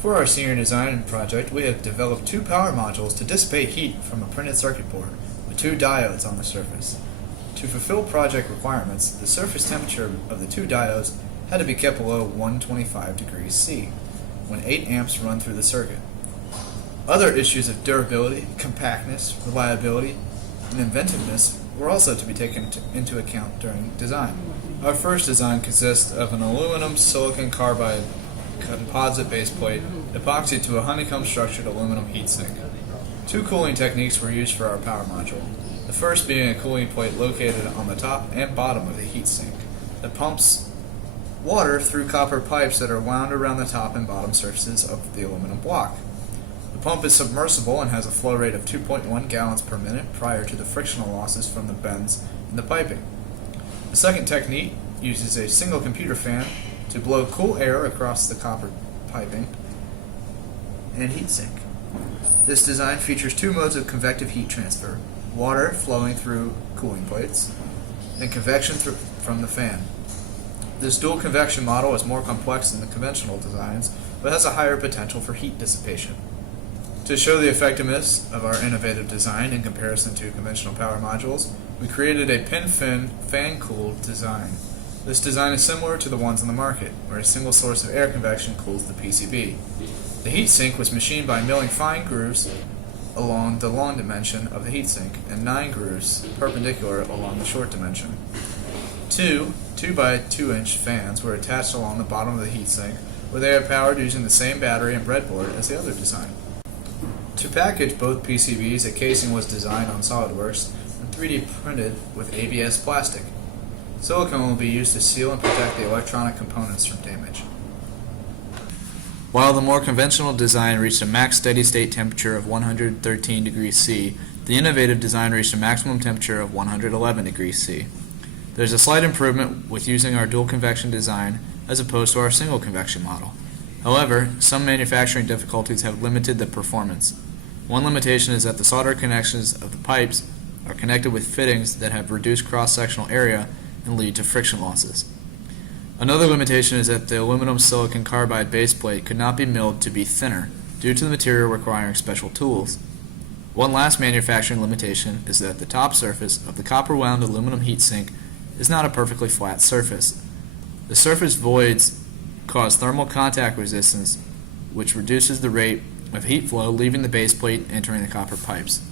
For our senior design project, we have developed two power modules to dissipate heat from a printed circuit board with two diodes on the surface. To fulfill project requirements, the surface temperature of the two diodes had to be kept below 125 degrees C when 8 amps run through the circuit. Other issues of durability, compactness, reliability, and inventiveness were also to be taken into account during design. Our first design consists of an aluminum silicon carbide composite baseplate epoxied to a honeycomb-structured aluminum heatsink. Two cooling techniques were used for our power module. The first being a cooling plate located on the top and bottom of the heatsink that pumps water through copper pipes that are wound around the top and bottom surfaces of the aluminum block. The pump is submersible and has a flow rate of 2.1 gallons per minute prior to the frictional losses from the bends in the piping. The second technique uses a single computer fan to blow cool air across the copper piping and heatsink. This design features two modes of convective heat transfer: water flowing through cooling plates and convection from the fan. This dual convection model is more complex than the conventional designs, but has a higher potential for heat dissipation. To show the effectiveness of our innovative design in comparison to conventional power modules, we created a pin-fin fan-cooled design. This design is similar to the ones on the market, where a single source of air convection cools the PCB. The heatsink was machined by milling fine grooves along the long dimension of the heatsink and 9 grooves perpendicular along the short dimension. Two 2x2-inch fans were attached along the bottom of the heatsink, where they are powered using the same battery and breadboard as the other design. To package both PCBs, a casing was designed on SolidWorks and 3D printed with ABS plastic. Silicone will be used to seal and protect the electronic components from damage. While the more conventional design reached a max steady-state temperature of 113 degrees C, the innovative design reached a maximum temperature of 111 degrees C. There's a slight improvement with using our dual convection design as opposed to our single convection model. However, some manufacturing difficulties have limited the performance. One limitation is that the solder connections of the pipes are connected with fittings that have reduced cross-sectional area and lead to friction losses. Another limitation is that the aluminum silicon carbide base plate could not be milled to be thinner due to the material requiring special tools. One last manufacturing limitation is that the top surface of the copper-wound aluminum heatsink is not a perfectly flat surface. The surface voids cause thermal contact resistance, which reduces the rate of heat flow leaving the base plate entering the copper pipes.